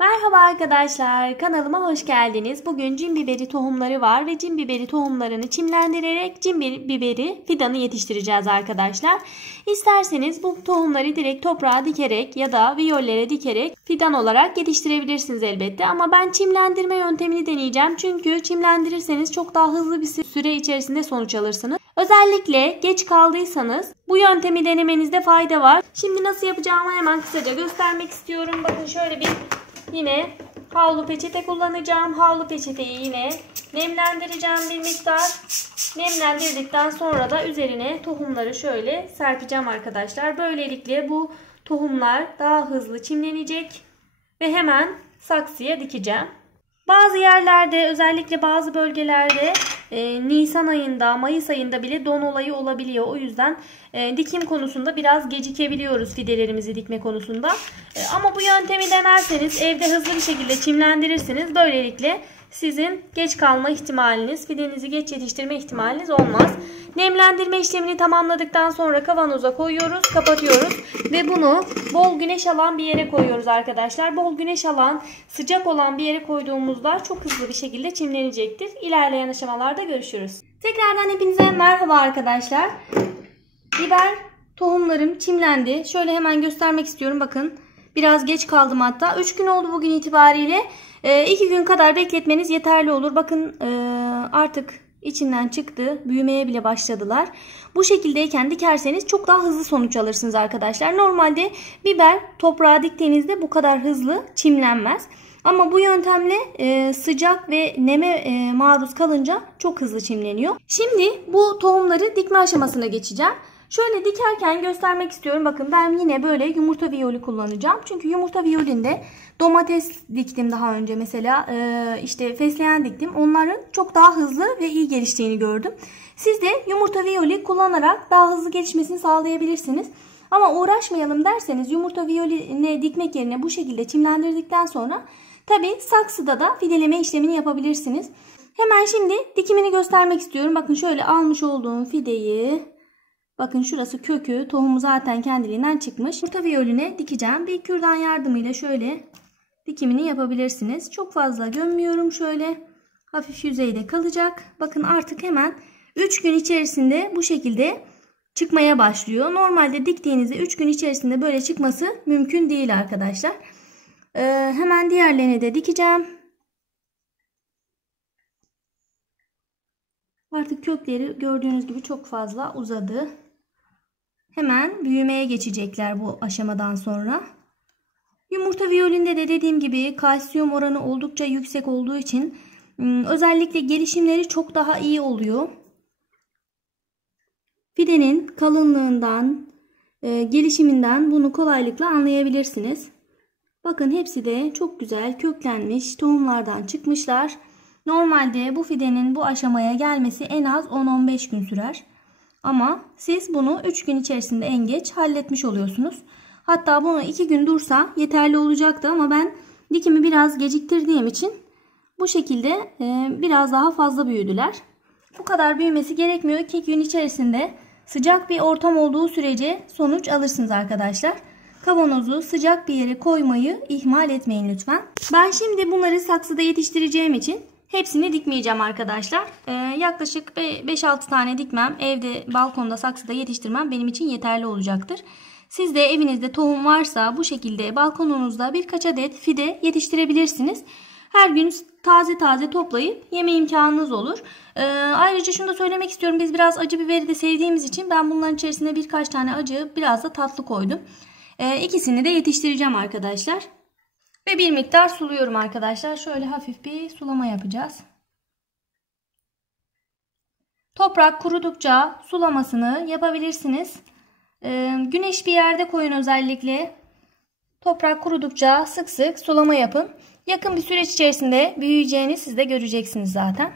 Merhaba arkadaşlar, kanalıma hoş geldiniz. Bugün cin biberi tohumları var ve cin biberi tohumlarını çimlendirerek cin biberi fidanı yetiştireceğiz arkadaşlar. İsterseniz bu tohumları direkt toprağa dikerek ya da viyollere dikerek fidan olarak yetiştirebilirsiniz elbette. Ama ben çimlendirme yöntemini deneyeceğim. Çünkü çimlendirirseniz çok daha hızlı bir süre içerisinde sonuç alırsınız. Özellikle geç kaldıysanız bu yöntemi denemenizde fayda var. Şimdi nasıl yapacağımı hemen kısaca göstermek istiyorum. Bakın şöyle bir yine havlu peçete kullanacağım. Havlu peçeteyi yine nemlendireceğim bir miktar. Nemlendirdikten sonra da üzerine tohumları şöyle serpeceğim arkadaşlar. Böylelikle bu tohumlar daha hızlı çimlenecek ve hemen saksıya dikeceğim. Bazı yerlerde, özellikle bazı bölgelerde Nisan ayında, Mayıs ayında bile don olayı olabiliyor. O yüzden dikim konusunda biraz gecikebiliyoruz, fidelerimizi dikme konusunda. Ama bu yöntemi denerseniz evde hızlı bir şekilde çimlendirirsiniz. Böylelikle sizin geç kalma ihtimaliniz, fidenizi geç yetiştirme ihtimaliniz olmaz. Nemlendirme işlemini tamamladıktan sonra kavanoza koyuyoruz, kapatıyoruz ve bunu bol güneş alan bir yere koyuyoruz arkadaşlar. Bol güneş alan, sıcak olan bir yere koyduğumuzda çok hızlı bir şekilde çimlenecektir. İlerleyen aşamalarda görüşürüz. Tekrardan hepinize merhaba arkadaşlar. Biber tohumlarım çimlendi. Şöyle hemen göstermek istiyorum. Bakın biraz geç kaldım hatta. 3 gün oldu bugün itibariyle. 2 gün kadar bekletmeniz yeterli olur. Bakın artık içinden çıktı. Büyümeye bile başladılar. Bu şekildeyken dikerseniz çok daha hızlı sonuç alırsınız arkadaşlar. Normalde biber toprağa diktiğinizde bu kadar hızlı çimlenmez. Ama bu yöntemle sıcak ve neme maruz kalınca çok hızlı çimleniyor. Şimdi bu tohumları dikme aşamasına geçeceğim. Şöyle dikerken göstermek istiyorum. Bakın ben yine böyle yumurta viyoli kullanacağım. Çünkü yumurta viyolinde domates diktim daha önce mesela. İşte fesleğen diktim. Onların çok daha hızlı ve iyi geliştiğini gördüm. Siz de yumurta viyoli kullanarak daha hızlı gelişmesini sağlayabilirsiniz. Ama uğraşmayalım derseniz yumurta viyoline dikmek yerine bu şekilde çimlendirdikten sonra tabi saksıda da fideleme işlemini yapabilirsiniz. Hemen şimdi dikimini göstermek istiyorum. Bakın şöyle almış olduğum fideyi, bakın şurası kökü, tohumu zaten kendiliğinden çıkmış. Yumurta viyoline dikeceğim. Bir kürdan yardımıyla şöyle dikimini yapabilirsiniz. Çok fazla gömmüyorum, şöyle hafif yüzeyde kalacak. Bakın artık hemen 3 gün içerisinde bu şekilde çıkmaya başlıyor. Normalde diktiğinizde 3 gün içerisinde böyle çıkması mümkün değil arkadaşlar. Hemen diğerlerini de dikeceğim. Artık kökleri gördüğünüz gibi çok fazla uzadı. Hemen büyümeye geçecekler bu aşamadan sonra. Yumurta viyolinde de dediğim gibi kalsiyum oranı oldukça yüksek olduğu için özellikle gelişimleri çok daha iyi oluyor. Fidenin kalınlığından, gelişiminden bunu kolaylıkla anlayabilirsiniz. Bakın hepsi de çok güzel köklenmiş, tohumlardan çıkmışlar. Normalde bu fidenin bu aşamaya gelmesi en az 10-15 gün sürer. Ama siz bunu 3 gün içerisinde en geç halletmiş oluyorsunuz. Hatta bunu 2 gün dursa yeterli olacaktı ama ben dikimi biraz geciktirdiğim için bu şekilde biraz daha fazla büyüdüler. Bu kadar büyümesi gerekmiyor. 2 gün içerisinde sıcak bir ortam olduğu sürece sonuç alırsınız arkadaşlar. Kavanozu sıcak bir yere koymayı ihmal etmeyin lütfen. Ben şimdi bunları saksıda yetiştireceğim için hepsini dikmeyeceğim arkadaşlar. Yaklaşık 5-6 tane dikmem, evde balkonda saksıda yetiştirmem benim için yeterli olacaktır. Siz de evinizde tohum varsa bu şekilde balkonunuzda birkaç adet fide yetiştirebilirsiniz. Her gün taze taze toplayıp yeme imkanınız olur. Ayrıca şunu da söylemek istiyorum. Biz biraz acı biberi de sevdiğimiz için ben bunların içerisine birkaç tane acı, biraz da tatlı koydum. İkisini de yetiştireceğim arkadaşlar. Ve bir miktar suluyorum arkadaşlar. Şöyle hafif bir sulama yapacağız. Toprak kurudukça sulamasını yapabilirsiniz. Güneş bir yerde koyun özellikle. Toprak kurudukça sık sık sulama yapın. Yakın bir süreç içerisinde büyüyeceğini siz de göreceksiniz zaten.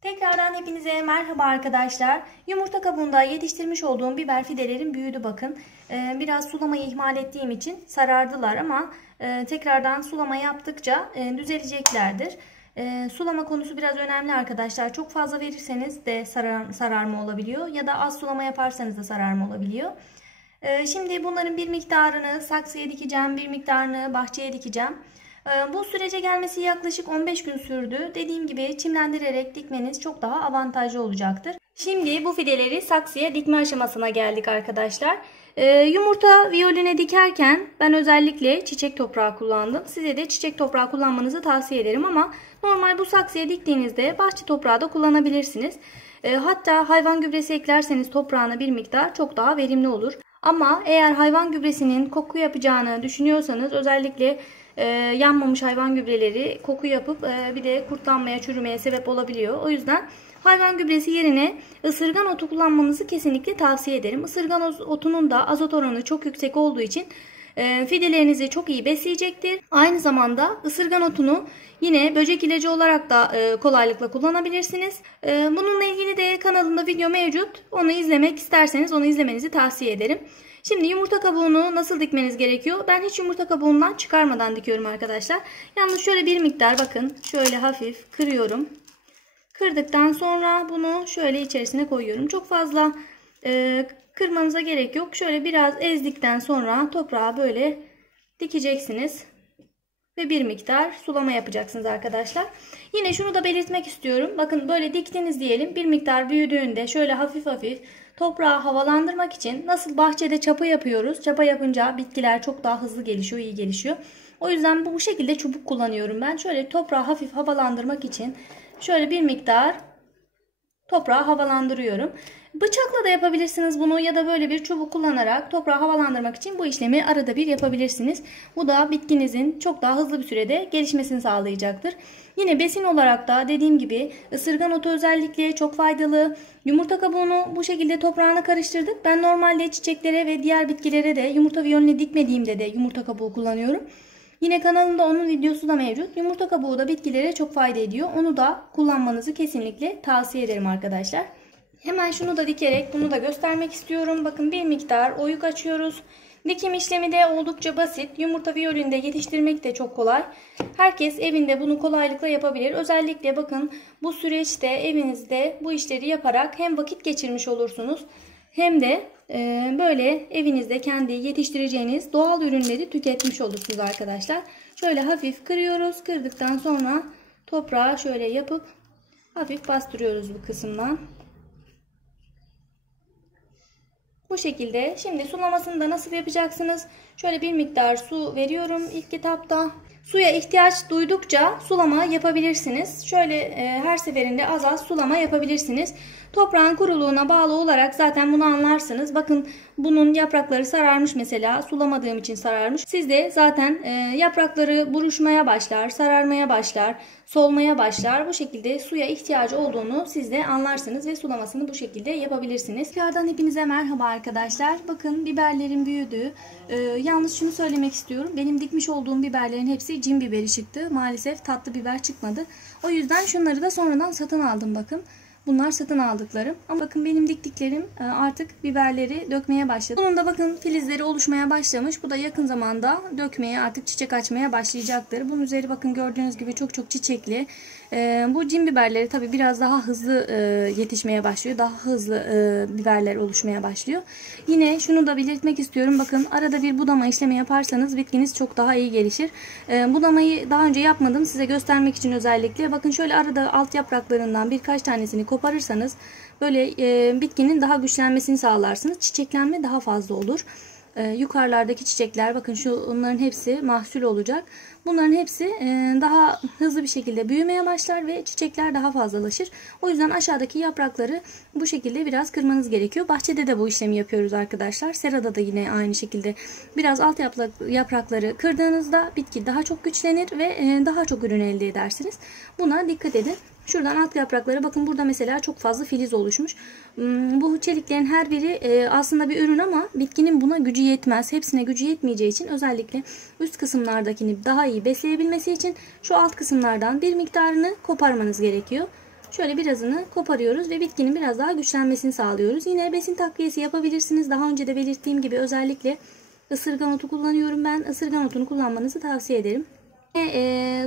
Tekrardan hepinize merhaba arkadaşlar. Yumurta kabuğunda yetiştirmiş olduğum biber fidelerim büyüdü bakın. Biraz sulamayı ihmal ettiğim için sarardılar ama tekrardan sulama yaptıkça düzeleceklerdir. Sulama konusu biraz önemli arkadaşlar. Çok fazla verirseniz de sararma olabiliyor ya da az sulama yaparsanız da sararma olabiliyor. Şimdi bunların bir miktarını saksıya dikeceğim, bir miktarını bahçeye dikeceğim. Bu sürece gelmesi yaklaşık 15 gün sürdü. Dediğim gibi çimlendirerek dikmeniz çok daha avantajlı olacaktır. Şimdi bu fideleri saksıya dikme aşamasına geldik arkadaşlar. Yumurta violine dikerken ben özellikle çiçek toprağı kullandım. Size de çiçek toprağı kullanmanızı tavsiye ederim ama normal bu saksıya diktiğinizde bahçe toprağı da kullanabilirsiniz. Hatta hayvan gübresi eklerseniz toprağına bir miktar çok daha verimli olur. Ama eğer hayvan gübresinin koku yapacağını düşünüyorsanız özellikle yanmamış hayvan gübreleri koku yapıp bir de kurtlanmaya, çürümeye sebep olabiliyor. O yüzden hayvan gübresi yerine ısırgan otu kullanmanızı kesinlikle tavsiye ederim. Isırgan otunun da azot oranı çok yüksek olduğu için fidelerinizi çok iyi besleyecektir. Aynı zamanda ısırgan otunu yine böcek ilacı olarak da kolaylıkla kullanabilirsiniz. Bununla ilgili de kanalımda video mevcut. Onu izlemek isterseniz onu izlemenizi tavsiye ederim. Şimdi yumurta kabuğunu nasıl dikmeniz gerekiyor? Ben hiç yumurta kabuğundan çıkarmadan dikiyorum arkadaşlar. Yalnız şöyle bir miktar bakın şöyle hafif kırıyorum. Kırdıktan sonra bunu şöyle içerisine koyuyorum. Çok fazla kırmanıza gerek yok. Şöyle biraz ezdikten sonra toprağa böyle dikeceksiniz. Ve bir miktar sulama yapacaksınız arkadaşlar. Yine şunu da belirtmek istiyorum. Bakın böyle diktiniz diyelim. Bir miktar büyüdüğünde şöyle hafif hafif toprağı havalandırmak için nasıl bahçede çapa yapıyoruz. Çapa yapınca bitkiler çok daha hızlı gelişiyor, iyi gelişiyor. O yüzden bu şekilde çubuk kullanıyorum ben. Şöyle toprağı hafif havalandırmak için şöyle bir miktar toprağı havalandırıyorum. Bıçakla da yapabilirsiniz bunu ya da böyle bir çubuk kullanarak toprağı havalandırmak için bu işlemi arada bir yapabilirsiniz. Bu da bitkinizin çok daha hızlı bir sürede gelişmesini sağlayacaktır. Yine besin olarak da dediğim gibi ısırgan otu özellikle çok faydalı. Yumurta kabuğunu bu şekilde toprağına karıştırdık. Ben normalde çiçeklere ve diğer bitkilere de yumurta viyolini dikmediğimde de yumurta kabuğu kullanıyorum. Yine kanalımda onun videosu da mevcut. Yumurta kabuğu da bitkilere çok fayda ediyor. Onu da kullanmanızı kesinlikle tavsiye ederim arkadaşlar. Hemen şunu da dikerek bunu da göstermek istiyorum. Bakın bir miktar oyuk açıyoruz. Dikim işlemi de oldukça basit. Yumurta viyolinde yetiştirmek de çok kolay. Herkes evinde bunu kolaylıkla yapabilir. Özellikle bakın bu süreçte evinizde bu işleri yaparak hem vakit geçirmiş olursunuz hem de böyle evinizde kendi yetiştireceğiniz doğal ürünleri tüketmiş olursunuz arkadaşlar. Şöyle hafif kırıyoruz. Kırdıktan sonra toprağı şöyle yapıp hafif bastırıyoruz bu kısımdan. Bu şekilde. Şimdi sulamasını da nasıl yapacaksınız? Şöyle bir miktar su veriyorum ilk etapta. Suya ihtiyaç duydukça sulama yapabilirsiniz. Şöyle her seferinde az az sulama yapabilirsiniz. Toprağın kuruluğuna bağlı olarak zaten bunu anlarsınız. Bakın bunun yaprakları sararmış mesela. Sulamadığım için sararmış. Siz de zaten yaprakları buruşmaya başlar, sararmaya başlar, solmaya başlar. Bu şekilde suya ihtiyacı olduğunu siz de anlarsınız ve sulamasını bu şekilde yapabilirsiniz. Tekrardan hepinize merhaba arkadaşlar. Bakın biberlerim büyüdü. Yalnız şunu söylemek istiyorum. Benim dikmiş olduğum biberlerin hepsi cin biberi çıktı. Maalesef tatlı biber çıkmadı. O yüzden şunları da sonradan satın aldım bakın. Bunlar satın aldıklarım. Ama bakın benim diktiklerim artık biberleri dökmeye başladı. Bunun da bakın filizleri oluşmaya başlamış. Bu da yakın zamanda dökmeye artık çiçek açmaya başlayacaktır. Bunun üzeri bakın gördüğünüz gibi çok çok çiçekli. Bu cin biberleri tabi biraz daha hızlı yetişmeye başlıyor. Daha hızlı biberler oluşmaya başlıyor. Yine şunu da belirtmek istiyorum. Bakın arada bir budama işlemi yaparsanız bitkiniz çok daha iyi gelişir. Budamayı daha önce yapmadım. Size göstermek için özellikle. Bakın şöyle arada alt yapraklarından birkaç tanesini koparırsanız böyle bitkinin daha güçlenmesini sağlarsınız. Çiçeklenme daha fazla olur. Yukarılardaki çiçekler bakın onların hepsi mahsul olacak. Bunların hepsi daha hızlı bir şekilde büyümeye başlar ve çiçekler daha fazlalaşır. O yüzden aşağıdaki yaprakları bu şekilde biraz kırmanız gerekiyor. Bahçede de bu işlemi yapıyoruz arkadaşlar. Serada da yine aynı şekilde biraz alt yaprakları kırdığınızda bitki daha çok güçlenir ve daha çok ürün elde edersiniz. Buna dikkat edin. Şuradan alt yaprakları bakın burada mesela çok fazla filiz oluşmuş. Bu çeliklerin her biri aslında bir ürün ama bitkinin buna gücü yetmez. Hepsine gücü yetmeyeceği için özellikle üst kısımlardakini daha iyi besleyebilmesi için şu alt kısımlardan bir miktarını koparmanız gerekiyor. Şöyle birazını koparıyoruz ve bitkinin biraz daha güçlenmesini sağlıyoruz. Yine besin takviyesi yapabilirsiniz. Daha önce de belirttiğim gibi özellikle ısırgan otu kullanıyorum ben. Isırgan otunu kullanmanızı tavsiye ederim.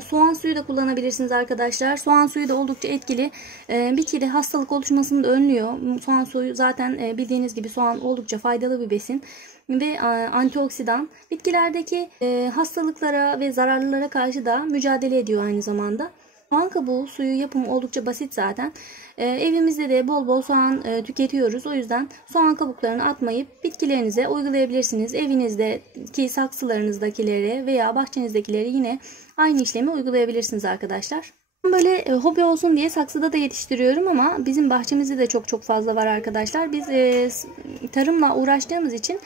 Soğan suyu da kullanabilirsiniz arkadaşlar. Soğan suyu da oldukça etkili. Bitkide hastalık oluşmasını da önlüyor. Soğan suyu zaten bildiğiniz gibi soğan oldukça faydalı bir besin ve antioksidan. Bitkilerdeki hastalıklara ve zararlılara karşı da mücadele ediyor aynı zamanda. Soğan kabuğu suyu yapımı oldukça basit zaten. Evimizde de bol bol soğan tüketiyoruz. O yüzden soğan kabuklarını atmayıp bitkilerinize uygulayabilirsiniz. Evinizdeki saksılarınızdakileri veya bahçenizdekileri yine aynı işlemi uygulayabilirsiniz arkadaşlar. Böyle hobi olsun diye saksıda da yetiştiriyorum ama bizim bahçemizde de çok fazla var arkadaşlar. Biz tarımla uğraştığımız için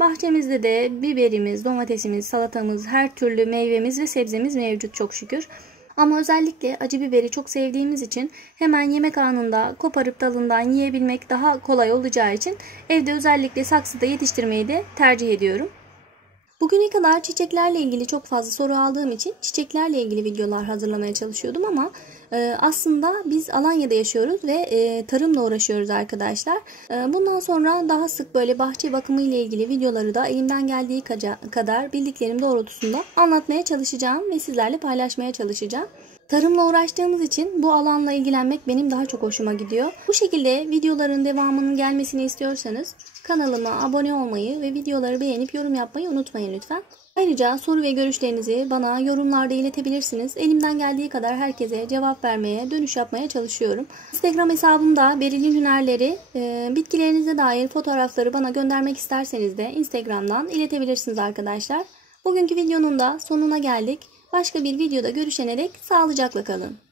bahçemizde de biberimiz, domatesimiz, salatamız, her türlü meyvemiz ve sebzemiz mevcut çok şükür. Ama özellikle acı biberi çok sevdiğimiz için hemen yemek anında koparıp dalından yiyebilmek daha kolay olacağı için evde özellikle saksıda yetiştirmeyi de tercih ediyorum. Bugüne kadar çiçeklerle ilgili çok fazla soru aldığım için çiçeklerle ilgili videolar hazırlamaya çalışıyordum ama aslında biz Alanya'da yaşıyoruz ve tarımla uğraşıyoruz arkadaşlar. Bundan sonra daha sık böyle bahçe bakımı ile ilgili videoları da elimden geldiği kadar bildiklerim doğrultusunda anlatmaya çalışacağım ve sizlerle paylaşmaya çalışacağım. Tarımla uğraştığımız için bu alanla ilgilenmek benim daha çok hoşuma gidiyor. Bu şekilde videoların devamının gelmesini istiyorsanız kanalıma abone olmayı ve videoları beğenip yorum yapmayı unutmayın lütfen. Ayrıca soru ve görüşlerinizi bana yorumlarda iletebilirsiniz. Elimden geldiği kadar herkese cevap vermeye, dönüş yapmaya çalışıyorum. Instagram hesabımda Beril'in Hünerleri, bitkilerinize dair fotoğrafları bana göndermek isterseniz de Instagram'dan iletebilirsiniz arkadaşlar. Bugünkü videonun da sonuna geldik. Başka bir videoda görüşene dek sağlıcakla kalın.